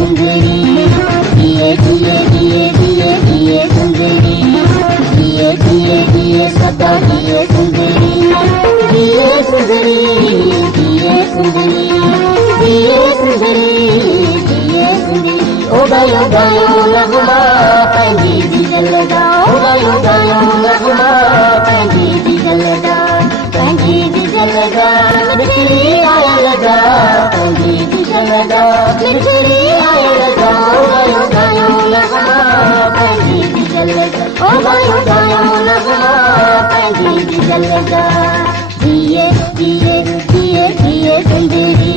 सुंदरी, जिए जिए जिए जिए जिए सुंदरी, जिए जिए जिए सदा जिए सुंदरी, जिए सुंदरी, जिए सुंदरी, जिए सुंदरी, जिए सुंदरी। ओ गायो गायो नगमा पंहिंजी दिल दा, ओ गायो गायो नगमा पंहिंजी दिल दा, पंहिंजी दिल दा मिठड़ी आयल दा, पंहिंजी दिल दा मिठड़ी आयल दा। ओ गायो गायो नगमा पंहिंजी दिल दा, ओ गायो गायो नगमा पंहिंजी दिल दा। जिए जिए जिए जिए सुंदरी,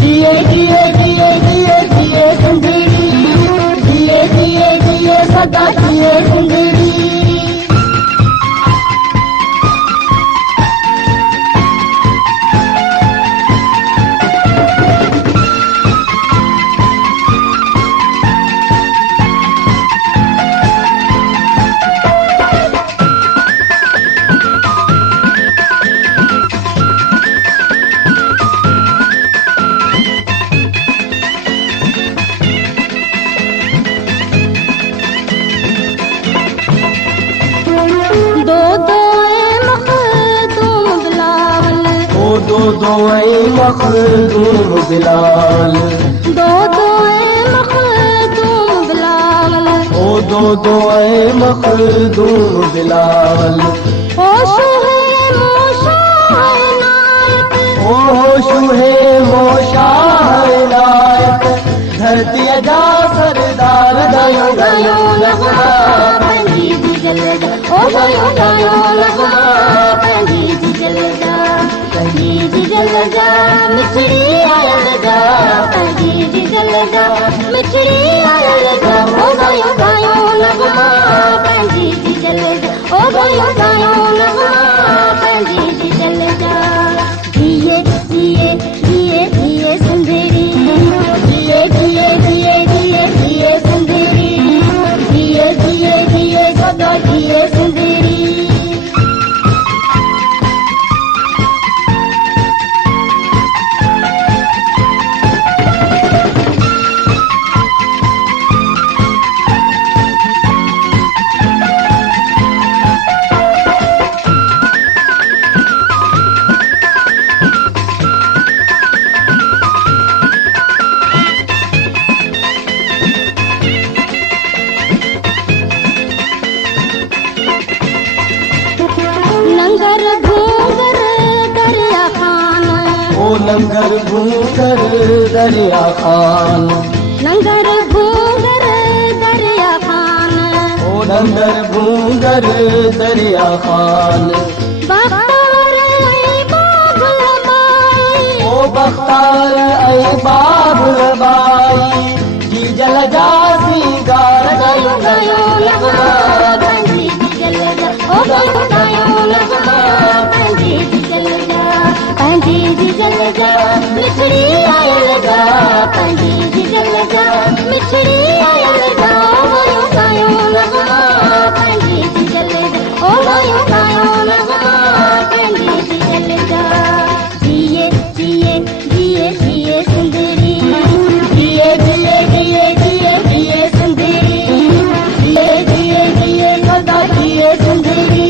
जिए जिए जिए जिए जिए सुंदरी, जिए जिए जिए सदा जिए सुंदरी। दो ऐ मखदूम बिलाल, दो ऐ मखदूम बिलाल, दो ऐ मखदूम बिलाल। होश है मोशाह नायक, होश है मोशाह नायक, धरती जा सरदार गायो गायो नगमा पंहिंजी दिल दा, ओ गायो गायो नगमा पंहिंजी दिल दा, पंहिंजी दिल दा मिठड़ी आयल दा, पंहिंजी दिल दा मिठड़ी आयल दा। ओ गायो गायो नगमा पंहिंजी दिल दा, ओ गायो गायो नगमा पंहिंजी दिल दा। जिए जिए जिए जिए सुंदरी, जिए जिए जिए जिए जिए सुंदरी, जिए जिए जिए सदा जिए सुंदरी। नंगर घूंगर दरिया खान, ओ लंगर घूंगर दरिया खान, नंगर घूंगर दरिया खान, ओ लंगर घूंगर दरिया खान। बख्तार ऐ बाबुल बाई, ओ बख्तार ऐ बाबुल बाई, जी जल जासी गार गायो गायो नगमा पंहिंजी दिल दा, ओ गायो गायो नगमा पंहिंजी दिल दा, पंहिंजी दिल दा मिठड़ी आयल दा, पंहिंजी दिल दा मिठड़ी आयल दा। ओ गायो गायो नगमा पंहिंजी दिल दा, ओ गायो गायो नगमा पंहिंजी दिल दा। जिए जिए जिए जिए सुंदरी, जिए जिए जिए जिए जिए सुंदरी, जिए जिए जिए सदा जिए सुंदरी।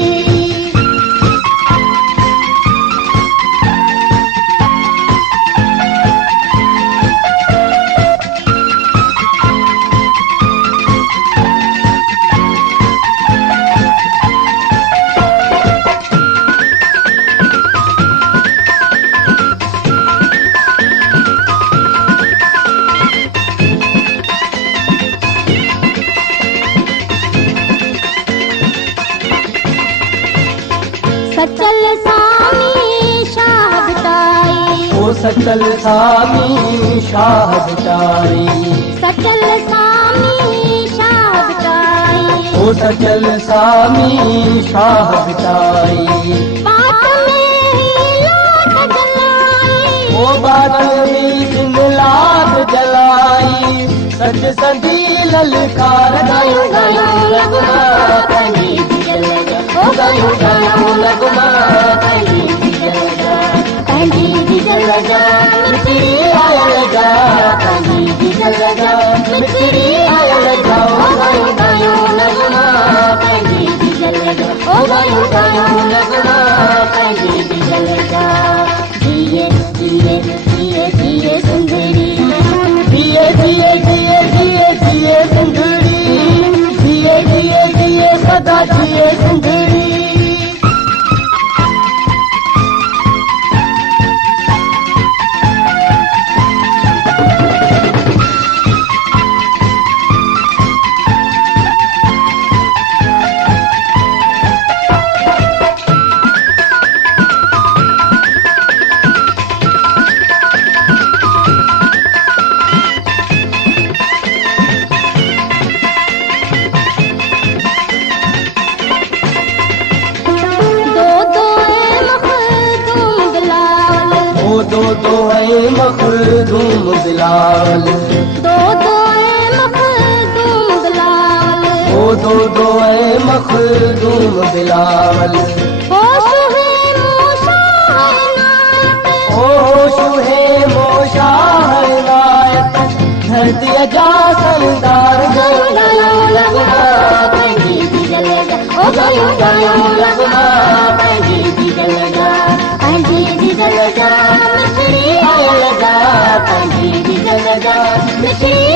सचल सामी शाह बिटाई, ओ सचल सामी शाह बिटाई, सचल सामी शाह बिटाई, ओ सचल सामी शाह बिटाई। बात में लाट जलाई, ओ बात में लाट जलाई, सच सदी ललकार गायो गायो नगमा पंहिंजी दिल दा, ओ गायो गायो नगमा पंहिंजी दिल दा, पंहिंजी दिल दा मिठड़ी आयल दा, पंहिंजी दिल दा मखदूम बिलाल। दो ऐ मखदूम बिलाल, ओ दो ऐ मखदूम बिलाल। होश है मूसा है नायत, होश है मोशा है नायत, धरती अजा सरदार गयो लगमा पंजी दी जलगा, ओ गयो लगमा पंजी दी जलगा, पंजी दी जलगा, मिठड़ी लगा पंजी दी जलगा, मिठड़ी